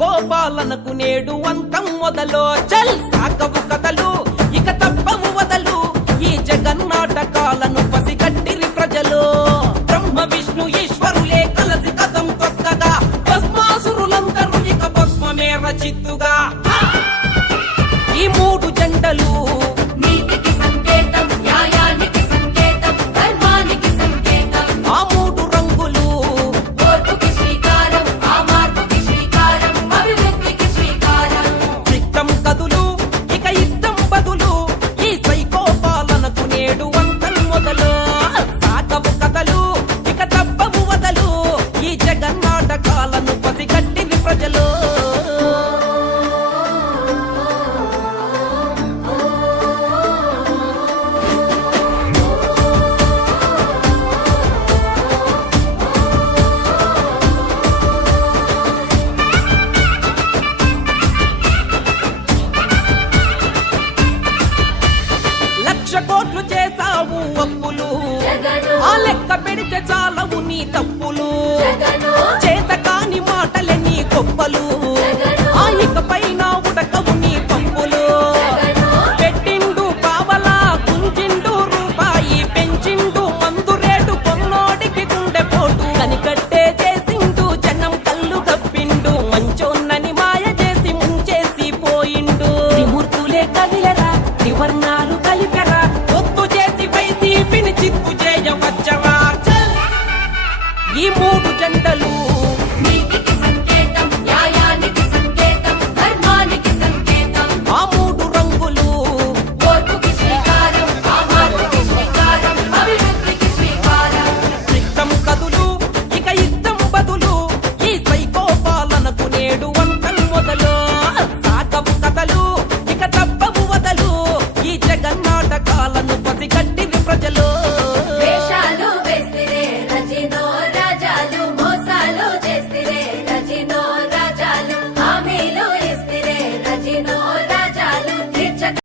సైకోపాలనకు నేడు అంతం మొదలో చల్ సాగవు కథలు ఇక తప్పవు వదలు ఈ జగన్నాటకాలను పసిగట్టిరి ప్రజలు బ్రహ్మ విష్ణు ఈశ్వరులే కలసి కథం తొక్కగా భస్మాసురులందరూ ఇక భస్మమే రచిత్తుగా ఈ మూడు జెండలు నీతికి సంకేతం, న్యాయానికి సంకేతం, ధర్మానికి సంకేతం. ఆ మూడు రంగులు ఓర్పుకి శ్రీకారం, ఆ మార్పుకి శ్రీకారం, అభివృద్ధికి శ్రీకారం. చిత్తం కదులు ఇక యుద్ధం బదులు ఈ సైకోపాలనకు నేడు అంతం మొదలు సాగవు కథలు ఇక తప్పవు వదలు ఈ జగన్నాటకాలను పసిగట్టిని ప్రజలు లక్ష కోట్లు చేసావు అప్పులు జగను, ఆ లెక్క పెడితే చాలవు నీ తప్పులు జగను, చేత కాని మాటలే నీ గొప్పలు ఆ ఇకపై నా ఉడకవు నీ పంపులు పెట్టిండు పావలా గుంజిండు రూపాయి పెంచిండు మందు రేటు కొన్నోడికి గుండె పోటు కనికట్టే చేసిండు జనం కళ్ళు కప్పిండు మంచోన్నని మాయ చేసి ముంచేసి పోయిండు త్రిమూర్తులే కదిలరా త్రివర్ణాలు కలిపెరా ఒత్తు చేసి వైసీపీని చిత్తు చేయవచ్చరా ఈ మూడు జంటలు